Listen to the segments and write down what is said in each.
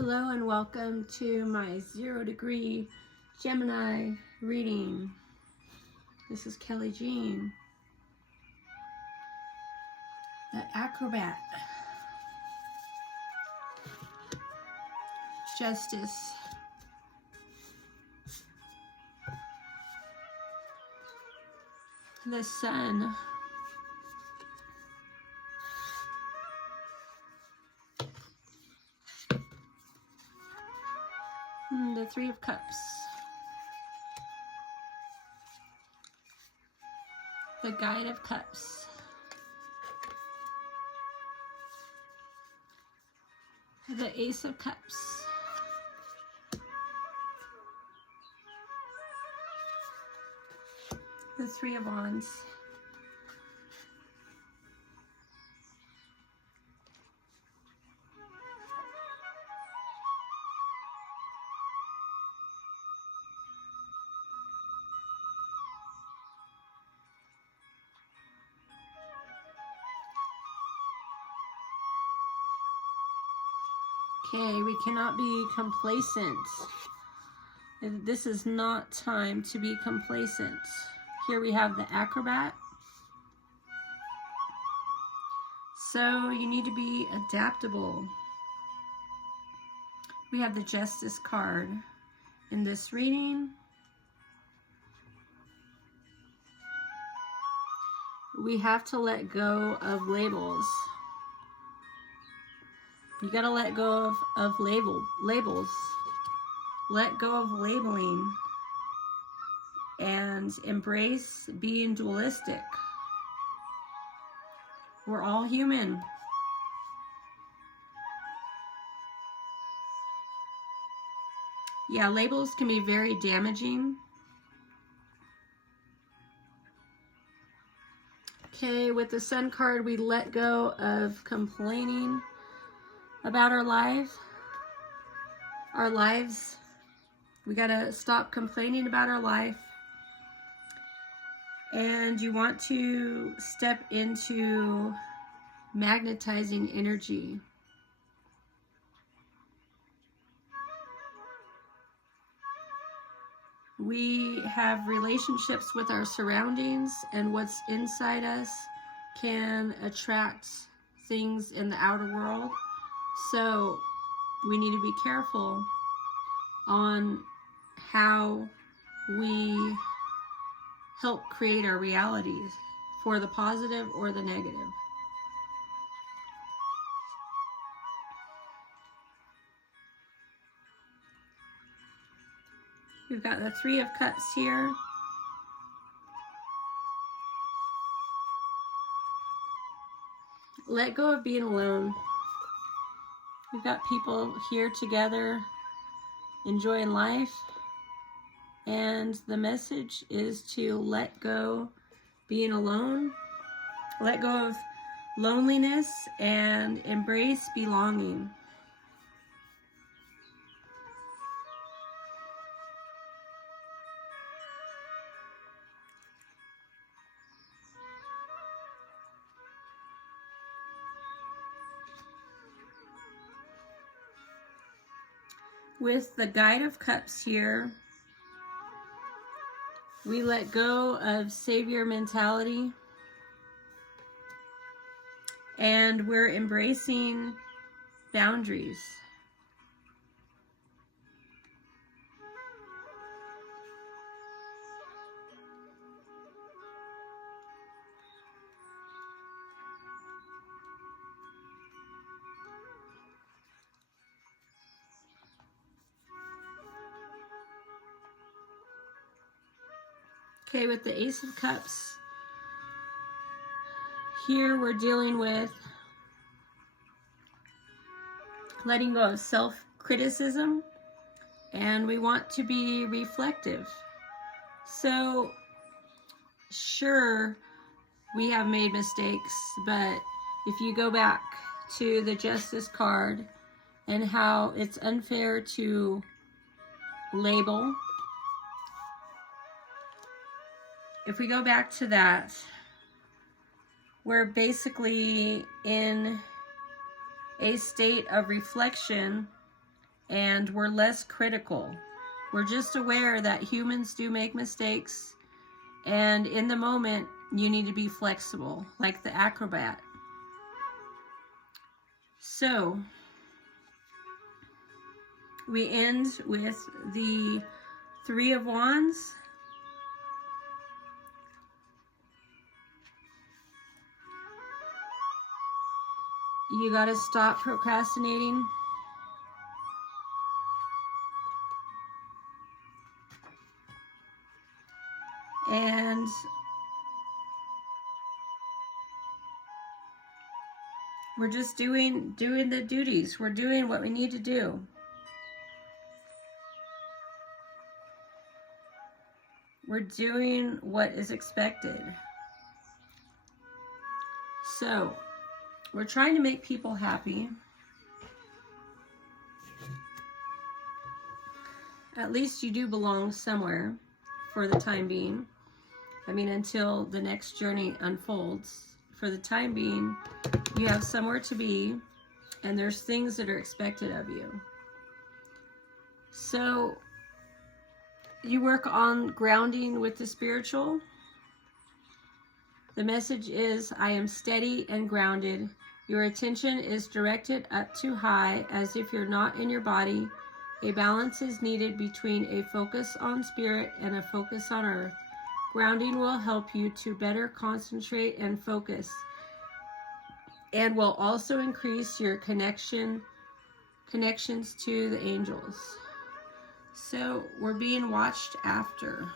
Hello and welcome to my 0-degree Gemini reading. This is Kelly Jean, the acrobat, justice, the sun, and the 3 of Cups, the Guide of Cups, the Ace of Cups, the 3 of Wands, Okay, we cannot be complacent. This is not time to be complacent. Here we have the acrobat. So you need to be adaptable. We have the Justice card in this reading. We have to let go of labels. You gotta let go of labels. Let go of labeling and embrace being dualistic. We're all human. Yeah, labels can be very damaging. Okay, with the Sun card, we let go of complaining about our lives. We gotta stop complaining about our life. And you want to step into magnetizing energy. We have relationships with our surroundings, and what's inside us can attract things in the outer world. So we need to be careful on how we help create our realities, for the positive or the negative. We've got the 3 of Cups here. Let go of being alone. We've got people here together enjoying life, and the message is to let go being alone, let go of loneliness, and embrace belonging. With the Guide of Cups here, we let go of savior mentality, and we're embracing boundaries. Okay, with the Ace of Cups, here we're dealing with letting go of self-criticism, and we want to be reflective. So, sure, we have made mistakes, but if you go back to the Justice card and how it's unfair to label, if we go back to that, we're basically in a state of reflection and we're less critical. We're just aware that humans do make mistakes, and in the moment, you need to be flexible, like the acrobat. So, we end with the Three of Wands. You got to stop procrastinating. And we're just doing the duties. We're doing what we need to do. We're doing what is expected. So, we're trying to make people happy. At least you do belong somewhere for the time being. I mean, until the next journey unfolds. For the time being, you have somewhere to be, and there's things that are expected of you. So, you work on grounding with the spiritual. The message is, I am steady and grounded. Your attention is directed up too high, as if you're not in your body. A balance is needed between a focus on spirit and a focus on earth. Grounding will help you to better concentrate and focus, and will also increase your connections to the angels. So we're being watched after.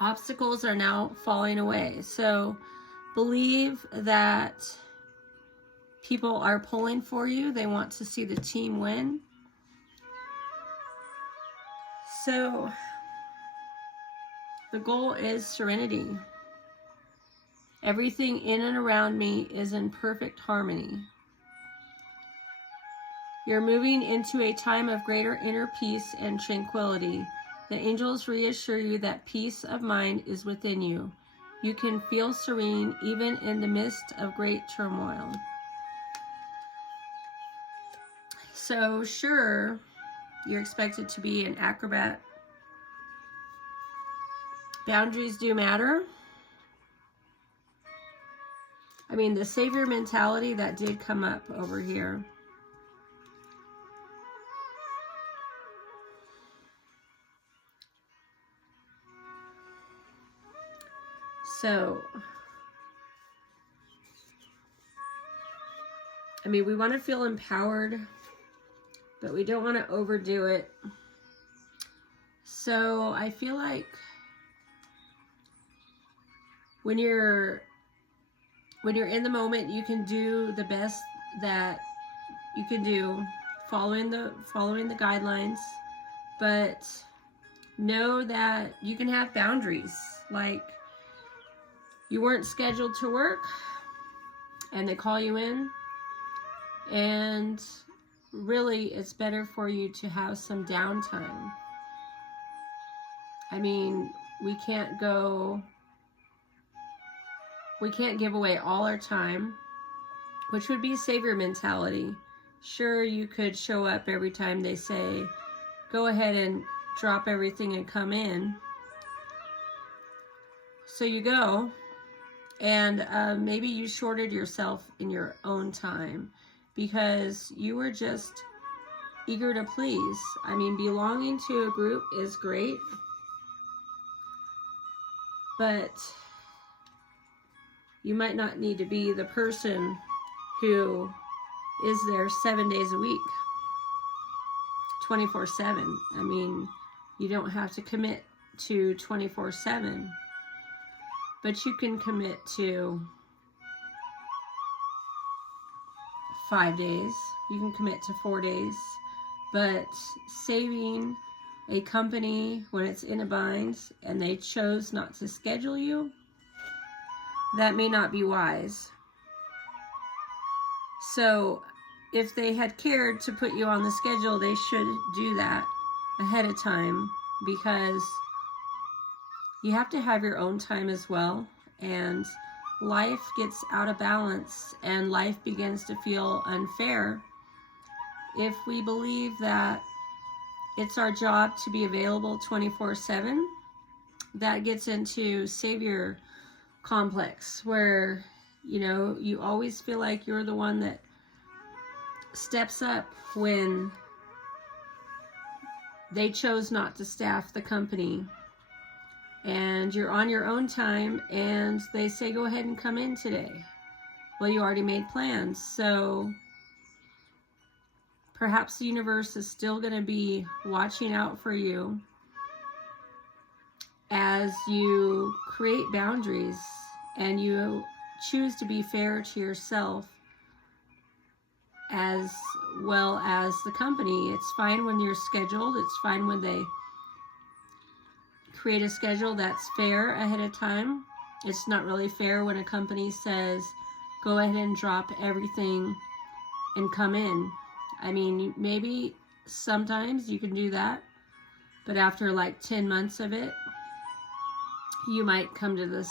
Obstacles are now falling away. So believe that people are pulling for you. They want to see the team win. So the goal is serenity. Everything in and around me is in perfect harmony. You're moving into a time of greater inner peace and tranquility. The angels reassure you that peace of mind is within you. You can feel serene even in the midst of great turmoil. So sure, you're expected to be an acrobat. Boundaries do matter. I mean, the savior mentality, that did come up over here. So, I mean, we want to feel empowered, but we don't want to overdo it. So I feel like when you're in the moment, you can do the best that you can do, following the guidelines, but know that you can have boundaries. Like, you weren't scheduled to work and they call you in, and really it's better for you to have some downtime. I mean, we can't give away all our time, which would be savior mentality. Sure, you could show up every time they say, go ahead and drop everything and come in. So you go, and maybe you shorted yourself in your own time because you were just eager to please. I mean, belonging to a group is great, but you might not need to be the person who is there 7 days a week, 24/7. I mean, you don't have to commit to 24/7, but you can commit to 5 days. You can commit to 4 days, but saving a company when it's in a bind and they chose not to schedule you, that may not be wise. So if they had cared to put you on the schedule, they should do that ahead of time, because you have to have your own time as well. And life gets out of balance and life begins to feel unfair, if we believe that it's our job to be available 24/7, that gets into savior complex, where, you know, you always feel like you're the one that steps up when they chose not to staff the company, and you're on your own time and they say go ahead and come in today. Well, you already made plans, so perhaps the universe is still going to be watching out for you as you create boundaries and you choose to be fair to yourself as well as the company. It's fine when you're scheduled. It's fine when they create a schedule that's fair ahead of time. It's not really fair when a company says, go ahead and drop everything and come in. I mean, maybe sometimes you can do that, but after like 10 months of it, you might come to the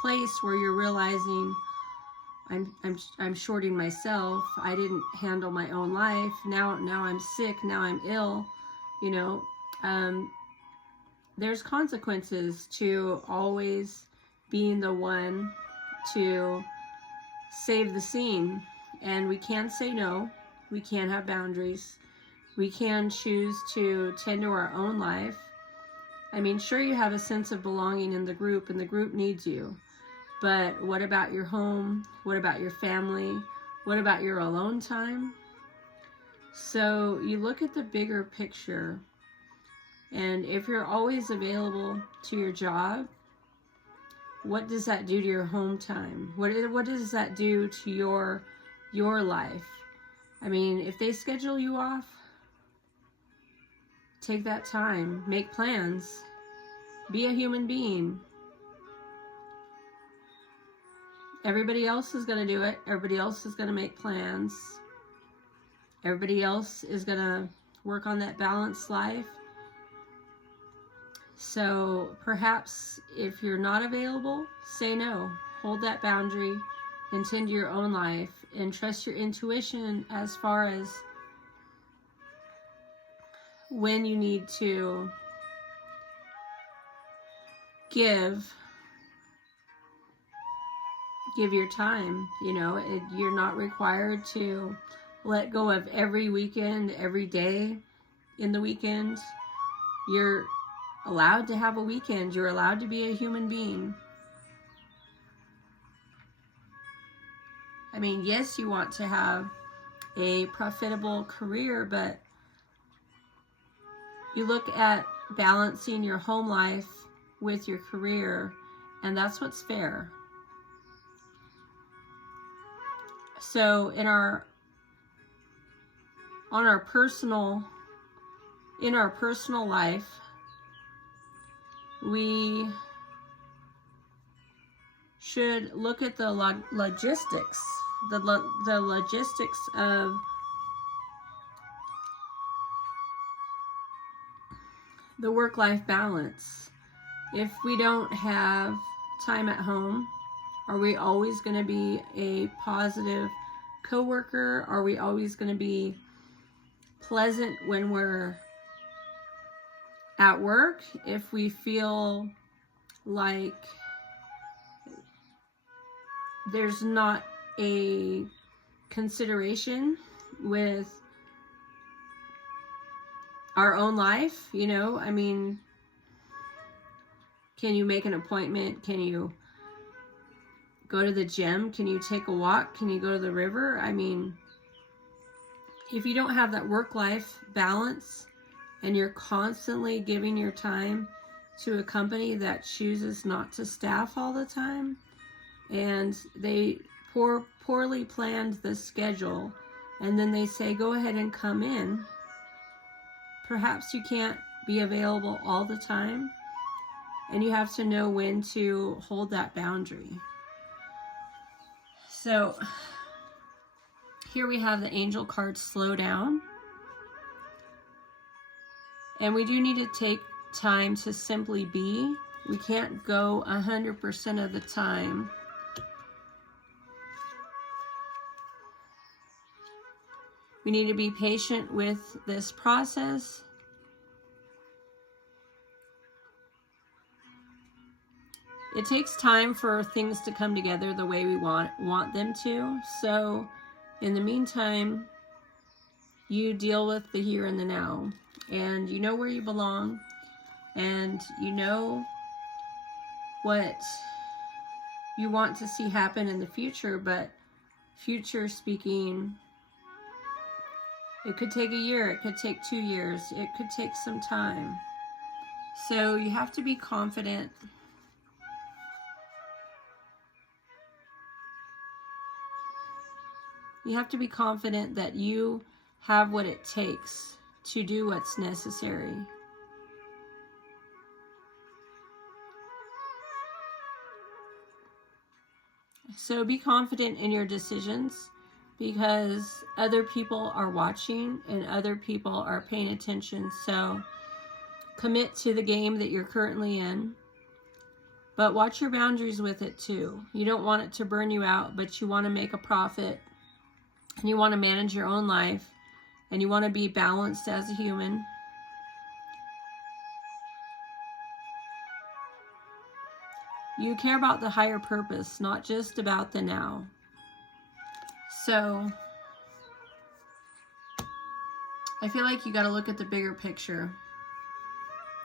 place where you're realizing, I'm shorting myself. I didn't handle my own life. Now I'm sick. Now I'm ill. You know, there's consequences to always being the one to save the scene. And we can say no. We can have boundaries. We can choose to tend to our own life. I mean, sure, you have a sense of belonging in the group, and the group needs you. But what about your home? What about your family? What about your alone time? So you look at the bigger picture, and if you're always available to your job, what does that do to your home time? What does that do to your life? I mean, if they schedule you off, take that time, make plans, be a human being. Everybody else is going to do it. Everybody else is going to make plans. Everybody else is going to work on that balanced life. So perhaps if you're not available, say no. Hold that boundary and tend to your own life, and trust your intuition as far as when you need to give your time. You know, you're not required to let go of every weekend, every day in the weekend. You're allowed to have a weekend. You're allowed to be a human being. I mean, yes, you want to have a profitable career, but you look at balancing your home life with your career, and that's what's fair. So in our personal life, we should look at the logistics, the logistics of the work-life balance. If we don't have time at home, are we always going to be a positive coworker? Are we always going to be pleasant when we're at work? If we feel like there's not a consideration with our own life, you know, I mean, can you make an appointment? Can you go to the gym? Can you take a walk? Can you go to the river? I mean, if you don't have that work-life balance and you're constantly giving your time to a company that chooses not to staff all the time, and they poorly planned the schedule, and then they say, go ahead and come in, perhaps you can't be available all the time, and you have to know when to hold that boundary. So here we have the angel card, slow down. And we do need to take time to simply be We can't go 100% of the time. We need to be patient with this process. It takes time for things to come together the way we want them to. So in the meantime, you deal with the here and the now. And you know where you belong. And you know what you want to see happen in the future. But future speaking, it could take a year. It could take 2 years. It could take some time. So you have to be confident. You have to be confident that you have what it takes to do what's necessary. So be confident in your decisions, because other people are watching and other people are paying attention. So commit to the game that you're currently in, but watch your boundaries with it too. You don't want it to burn you out, but you want to make a profit, and you want to manage your own life, and you want to be balanced as a human. You care about the higher purpose, not just about the now. So I feel like you got to look at the bigger picture.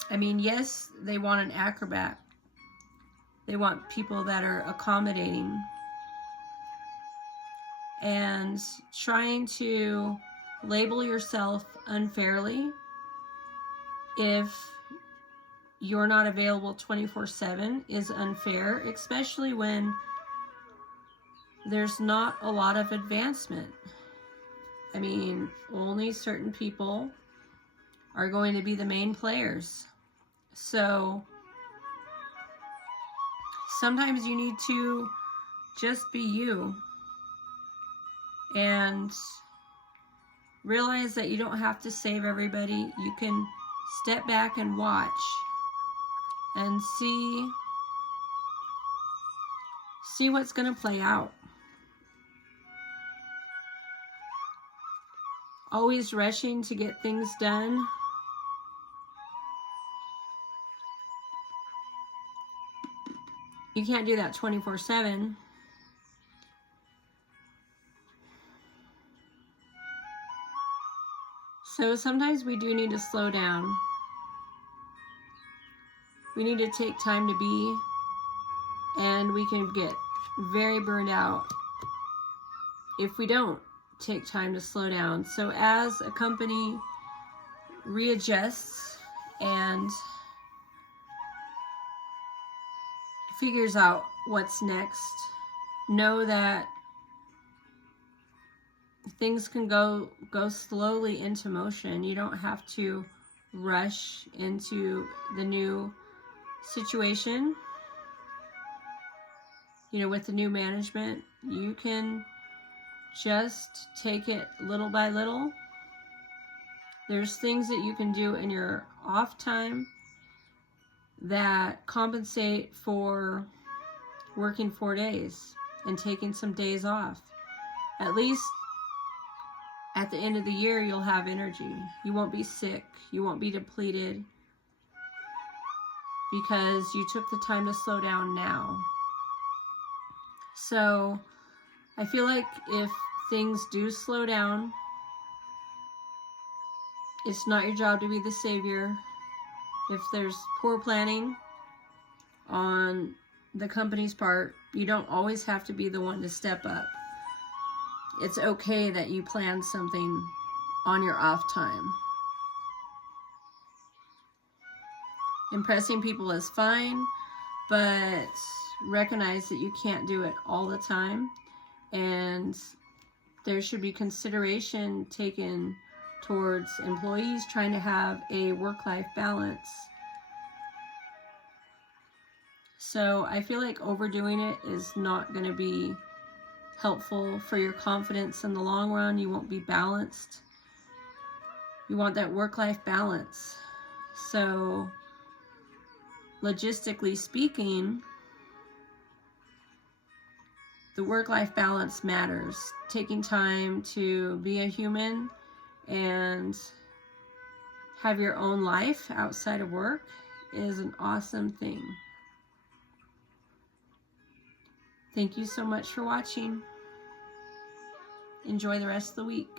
I mean, yes, they want an acrobat. They want people that are accommodating. And trying to label yourself unfairly if you're not available 24/7 is unfair, especially when there's not a lot of advancement. I mean, only certain people are going to be the main players. So sometimes you need to just be you and realize that you don't have to save everybody. You can step back and watch and see what's going to play out. Always rushing to get things done. You can't do that 24/7. So sometimes we do need to slow down. We need to take time to be, and we can get very burned out if we don't take time to slow down. So as a company readjusts and figures out what's next, know that things can go slowly into motion. You don't have to rush into the new situation. You know, with the new management, you can just take it little by little. There's things that you can do in your off time that compensate for working 4 days and taking some days off. At least at the end of the year, you'll have energy. You won't be sick. You won't be depleted because you took the time to slow down now. So I feel like if things do slow down, it's not your job to be the savior. If there's poor planning on the company's part, you don't always have to be the one to step up. It's okay that you plan something on your off time. Impressing people is fine, but recognize that you can't do it all the time, and there should be consideration taken towards employees trying to have a work-life balance. So I feel like overdoing it is not going to be helpful for your confidence in the long run. You won't be balanced. You want that work-life balance. So logistically speaking, the work-life balance matters. Taking time to be a human and have your own life outside of work is an awesome thing. Thank you so much for watching. Enjoy the rest of the week.